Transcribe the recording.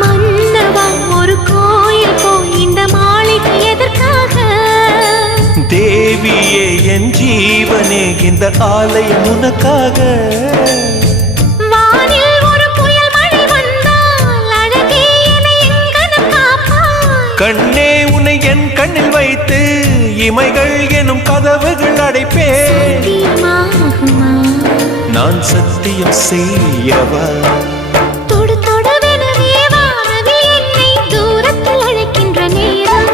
மன்னவா ஒரு கோயில் போய் இந்த மாளிகை எதற்காக? தேவியே என் ஜீவனே இந்த ஆலயம் உனக்காக. வானில் ஒரு புயல் மழை வந்தால் அழகே என்னை எங்கனம் காப்பாய். கண்ணே உன்னை என் கண்ணில் வைத்து இமைகள் எனும் கதவுகள் அடைப்பேன். சத்தியமாகுமா? நான் சத்தியம் செய்யவா? தொடு தொடுவெனவே வானவில் என்னை தூரத்தில் அழைக்கின்ற நேரம்.